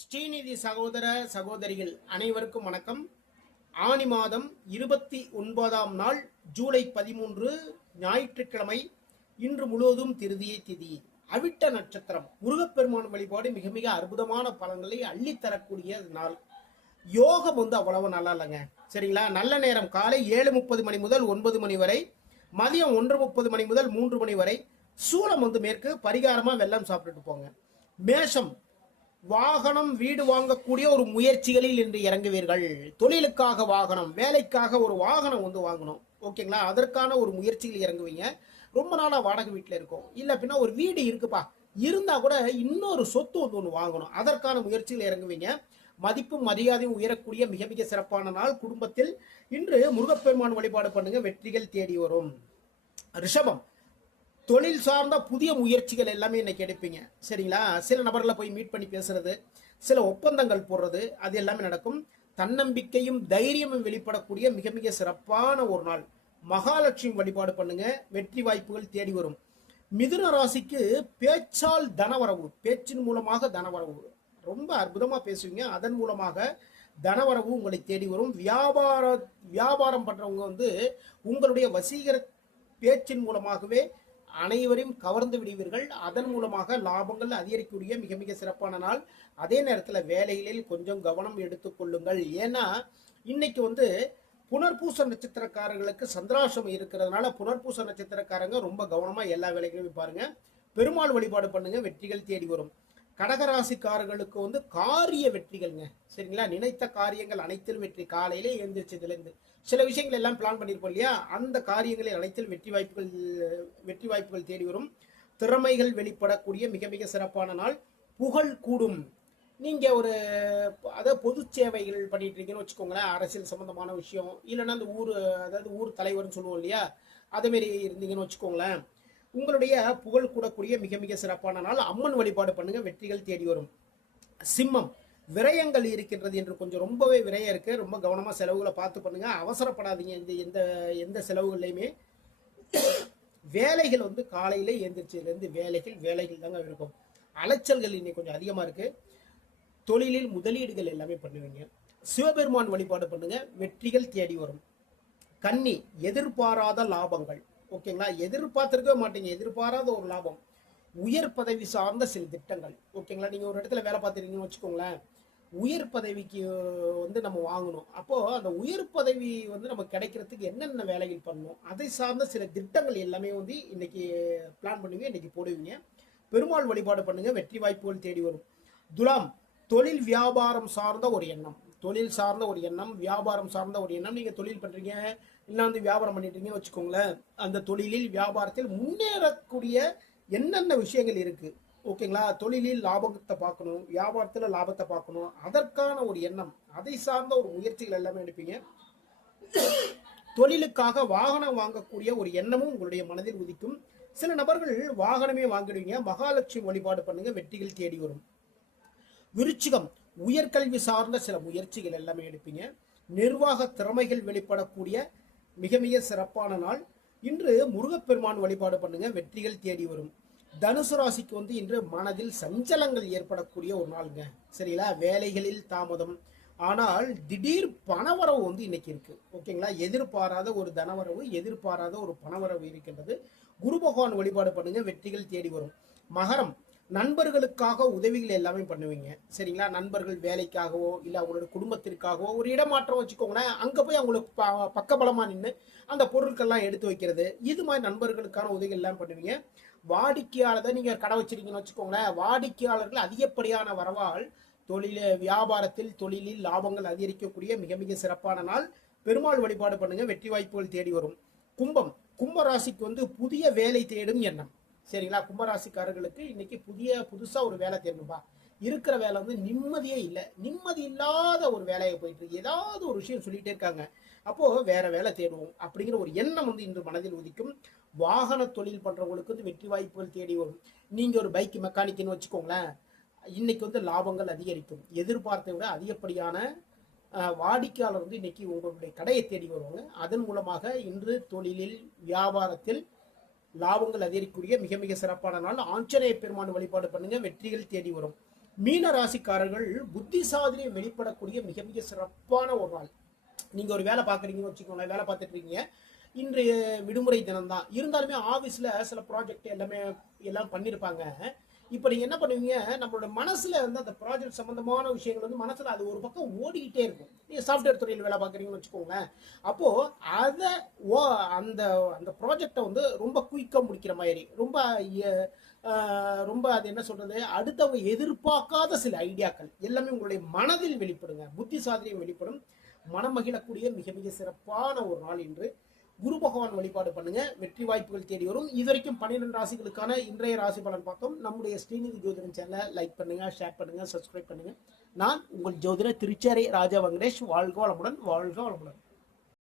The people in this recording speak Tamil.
ஸ்ரீநிதி சகோதர சகோதரிகள் அனைவருக்கும் வணக்கம். ஆனி மாதம் 29ஆம் நாள் ஜூலை 13 ஞாயிற்றுக்கிழமை. இன்று முழுவதும் திருதியை திதி, அவிட்ட நட்சத்திரம். முருகப்பெருமான் வழிபாடு மிக மிக அற்புதமான பலன்களை அள்ளித்தரக்கூடிய நாள். யோகம் அவ்வளவு நல்லா இல்லைங்க, சரிங்களா? நல்ல நேரம் காலை 7:30 மணி முதல் 9 மணி வரை, மதியம் 1:30 மணி முதல் 3 மணி வரை. சூலம் மேற்கு, பரிகாரமா வெள்ளம் சாப்பிட்டுட்டு போங்க. மேஷம், வாகனம் வீடு வாங்கக்கூடிய ஒரு முயற்சிகளில் இன்று இறங்குவீர்கள். தொழிலுக்காக வாகனம், வேலைக்காக ஒரு வாகனம் வாங்கணும், ஓகேங்களா? அதற்கான ஒரு முயற்சிகள் இறங்குவீங்க. ரொம்ப நாளா வாடகை வீட்டில் இருக்கும், இல்ல பின்னா ஒரு வீடு இருக்குப்பா, இருந்தா கூட இன்னொரு சொத்து ஒன்று வாங்கணும், அதற்கான முயற்சிகள் இறங்குவீங்க. மதிப்பும் மரியாதையும் உயரக்கூடிய மிக மிக சிறப்பான நாள். குடும்பத்தில் இன்று முருகப்பெருமான் வழிபாடு பண்ணுங்க, வெற்றிகள் தேடி வரும். ரிஷபம், தொழில் சார்ந்த புதிய முயற்சிகள் எல்லாமே இன்னைக்கு எடுப்பீங்க, சரிங்களா? சில நபர்களை போய் மீட் பண்ணி பேசுறது, சில ஒப்பந்தங்கள் போடுறது, அது எல்லாமே நடக்கும். தன்னம்பிக்கையும் தைரியமும் வெளிப்படக்கூடிய மிக மிக சிறப்பான ஒரு நாள். மகாலட்சுமி வழிபாடு பண்ணுங்க, வெற்றி வாய்ப்புகள் தேடி வரும். மிதுன ராசிக்கு பேச்சால் தனவரவு, பேச்சின் மூலமாக தனவரவு, ரொம்ப அற்புதமா பேசுவீங்க, அதன் மூலமாக தனவரவு உங்களை தேடி வரும். வியாபாரம் பண்றவங்க உங்களுடைய வசீகர பேச்சின் மூலமாகவே அனைவரையும் கவர்ந்து விடுவீர்கள். அதன் மூலமாக லாபங்கள் அதிகரிக்கக்கூடிய மிக மிக சிறப்பான நாள். அதே நேரத்தில் வேலைகளில் கொஞ்சம் கவனம் எடுத்துக்கொள்ளுங்கள். ஏன்னா இன்னைக்கு புனர்பூச நட்சத்திரக்காரர்களுக்கு சந்திராசிரமம் இருக்கிறதுனால புனர்பூச நட்சத்திரக்காரங்க ரொம்ப கவனமா எல்லா வேலைகளையும் பாருங்க. பெருமாள் வழிபாடு பண்ணுங்க, வெற்றிகள் தேடி வரும். கடகராசிக்காரர்களுக்கு காரிய வெற்றிகள்ங்க, சரிங்களா? நினைத்த காரியங்கள் அனைத்திலும் வெற்றி. காலையிலே எழுந்திரிச்சதுலேருந்து சில விஷயங்கள் எல்லாம் பிளான் பண்ணியிருப்போம் இல்லையா, அந்த காரியங்களில் அனைத்திலும் வெற்றி வாய்ப்புகள் தேடி வரும். திறமைகள் வெளிப்படக்கூடிய மிக மிக சிறப்பான நாள். புகழ் கூடும். நீங்க பொது சேவைகள் பண்ணிட்டு இருக்கீங்கன்னு வச்சுக்கோங்களேன், அரசியல் சம்பந்தமான விஷயம், இல்லைன்னா அந்த ஊர் தலைவர்னு சொல்லுவோம் இல்லையா, அதே மாதிரி இருந்தீங்கன்னு வச்சுக்கோங்களேன், உங்களுடைய புகழ் கூடக்கூடிய மிக மிக சிறப்பான நாள். அம்மன் வழிபாடு பண்ணுங்க, வெற்றிகள் தேடி வரும். சிம்மம், விரயங்கள் இருக்கின்றது என்று கொஞ்சம் ரொம்பவே விரயம் இருக்கு, ரொம்ப கவனமா செலவுகளை பார்த்து பண்ணுங்க, அவசரப்படாதீங்க. எந்த செலவுகள்லையுமே வேலைகள் காலையில எந்திரிச்சதுலேருந்து வேலைகள் தாங்க இருக்கும். அலைச்சல்கள் இன்னைக்கு கொஞ்சம் அதிகமா இருக்கு. தொழிலில் முதலீடுகள் எல்லாமே பண்ணுவீங்க. சிவபெருமான் வழிபாடு பண்ணுங்க, வெற்றிகள் தேடி வரும். கன்னி, எதிர்பாராத லாபங்கள், ஓகேங்களா? எதிர்பார்த்திருக்கவே மாட்டீங்க, எதிர்பாராத ஒரு லாபம். உயர் பதவி சார்ந்த சில திட்டங்கள், ஓகேங்களா? நீங்க ஒரு இடத்துல வேலை பார்த்துருக்கீங்கன்னு வச்சுக்கோங்களேன், உயர் பதவிக்கு நம்ம வாங்கணும். அப்போ அந்த உயர் பதவி நம்ம கிடைக்கிறதுக்கு என்னென்ன வேலைகள் பண்ணணும், அதை சார்ந்த சில திட்டங்கள் எல்லாமே இன்னைக்கு பிளான் பண்ணுவீங்க, இன்னைக்கு போடுவீங்க. பெருமாள் வழிபாடு பண்ணுங்க, வெற்றி வாய்ப்புகள் தேடி வரும். துலாம், தொழில் வியாபாரம் சார்ந்த ஒரு எண்ணம், வியாபாரம் சார்ந்த ஒரு எண்ணம். நீங்க தொழில் பண்றீங்க, இல்ல வியாபாரம் பண்ணிட்டீங்கன்னு வச்சுக்கோங்களேன், அந்த தொழிலில் வியாபாரத்தில் முன்னேறக்கூடிய என்னென்ன விஷயங்கள் இருக்கு, ஓகேங்களா? தொழிலில் லாபத்தை பார்க்கணும், வியாபாரத்தில் லாபத்தை பார்க்கணும், அதற்கான ஒரு எண்ணம், அதை சார்ந்த ஒரு முயற்சிகள் எல்லாமே எடுப்பீங்க. தொழிலுக்காக வாகனம் வாங்கக்கூடிய ஒரு எண்ணமும் உங்களுடைய மனதில் உதிக்கும். சில நபர்கள் வாகனமே வாங்கிடுவீங்க. மகாலட்சுமி வழிபாடு பண்ணுங்க, வெற்றிகள் தேடி வரும். விருச்சிகம், உயர்கல்வி சார்ந்த சில முயற்சிகள் எல்லாமே எடுப்பீங்க. நிர்வாக திறமைகள் வெளிப்படக்கூடிய மிக மிக சிறப்பான நாள். இன்று முருகப்பெருமான் வழிபாடு பண்ணுங்க, வெற்றிகள் தேடி வரும். தனுசு ராசிக்கு இன்று மனதில் சஞ்சலங்கள் ஏற்படக்கூடிய ஒரு நாளுங்க, சரிங்களா? வேலைகளில் தாமதம், ஆனால் திடீர் பணவரவு இன்னைக்கு இருக்கு, ஓகேங்களா? எதிர்பாராத ஒரு தனவரவு, எதிர்பாராத ஒரு பணவரவு இருக்கின்றது. குரு பகவான் வழிபாடு பண்ணுங்க, வெற்றிகள் தேடி வரும். மகரம், நண்பர்களுக்காக உதவிகள் எல்லாமே பண்ணுவீங்க, சரிங்களா? நண்பர்கள் வேலைக்காகவோ இல்ல அவங்களோட குடும்பத்திற்காகவோ ஒரு இடமாற்றம் வச்சுக்கோங்களேன், அங்க போய் அவங்களுக்கு பக்கபலமா நின்று அந்த பொருட்கள்லாம் எடுத்து வைக்கிறது, இது மாதிரி நண்பர்களுக்கான உதவிகள் எல்லாம் பண்ணுவீங்க. வாடிக்கையாளர், நீங்க கடை வச்சிருக்கீங்கன்னு வச்சுக்கோங்களேன், வாடிக்கையாளர்கள் அதிகப்படியான வரவால் தொழிலில் லாபங்கள் அதிகரிக்கக்கூடிய மிக மிக சிறப்பான நாள். பெருமாள் வழிபாடு பண்ணுங்க, வெற்றி வாய்ப்புகள் தேடி வரும். கும்பம், கும்பராசிக்கு புதிய வேலை தேடும் எண்ணம், சரிங்களா? கும்பராசிக்காரர்களுக்கு இன்னைக்கு புதுசா ஒரு வேலை தேடணும்பா, இருக்கிற வேலை நிம்மதியே இல்லை, நிம்மதி இல்லாத ஒரு வேலையை போயிட்டு இருக்கு, ஏதாவது ஒரு விஷயம் சொல்லிட்டே இருக்காங்க, அப்போ வேற வேலை தேடுவோம் அப்படிங்கிற ஒரு எண்ணம் இன்று மனதில் உதிக்கும். வாகன தொழில் பண்றவங்களுக்கு வெற்றி வாய்ப்புகள் தேடி வரும். நீங்க ஒரு பைக் மெக்கானிக்னு வச்சுக்கோங்களேன், இன்னைக்கு லாபங்கள் அதிகரிக்கும். எதிர்பார்த்தை விட அதிகப்படியான வாடிக்கையாளர் இன்னைக்கு உங்களுடைய கடையை தேடி வருவாங்க. அதன் மூலமாக இன்று தொழிலில் வியாபாரத்தில் லாபங்கள் அதிகரிக்கக்கூடிய மிக மிக சிறப்பான நாள். ஆஞ்சநேய பெருமான் வழிபாடு பண்ணுங்க, வெற்றிகள் தேடி வரும். மீன ராசிக்காரர்கள் புத்திசாலியை வெளிப்படக்கூடிய மிக மிக சிறப்பான ஒரு நாள். நீங்க ஒரு வேலை பார்க்குறீங்கன்னு வச்சுக்கோங்களேன், வேலை பார்த்துட்டு இருக்கீங்க. இன்றைய விடுமுறை தினம் தான் இருந்தாலுமே ஆஃபீஸில் சில ப்ராஜெக்ட் எல்லாம் பண்ணியிருப்பாங்க. இப்போ நீங்கள் என்ன பண்ணுவீங்க, நம்மளோட மனசில் வந்து அந்த ப்ராஜெக்ட் சம்மந்தமான விஷயங்கள் வந்து மனசில் அது ஒரு பக்கம் ஓடிக்கிட்டே இருக்கும். நீங்கள் சாஃப்ட்வேர் துறையில் வேலை பார்க்குறீங்கன்னு வச்சுக்கோங்களேன். அப்போது அதை அந்த அந்த ப்ராஜெக்டை வந்து ரொம்ப குயிக்காக முடிக்கிற மாதிரி ரொம்ப அது என்ன சொல்கிறது, அடுத்தவங்க எதிர்பார்க்காத சில ஐடியாக்கள் எல்லாமே உங்களுடைய மனதில் வெளிப்படுங்க. புத்திசாலியும் வெளிப்படும். மனம் மகிழக்கூடிய மிக மிக சிறப்பான ஒரு நாள் இன்று. குரு பகவான் வழிபாடு பண்ணுங்க, வெற்றி வாய்ப்புகள் தேடி வரும். இதுவரைக்கும் 12 ராசிகளுக்கான இன்றைய ராசி பலன் பார்த்தோம். நம்முடைய ஸ்ரீநிதி ஜோதிடம் சேனலை லைக் பண்ணுங்க, ஷேர் பண்ணுங்க, சப்ஸ்கிரைப் பண்ணுங்க. நான் உங்கள் ஜோதிடர் திருச்சேரை ராஜா வெங்கடேஷ். வாழ்க வளமுடன், வாழ்க வளமுடன்.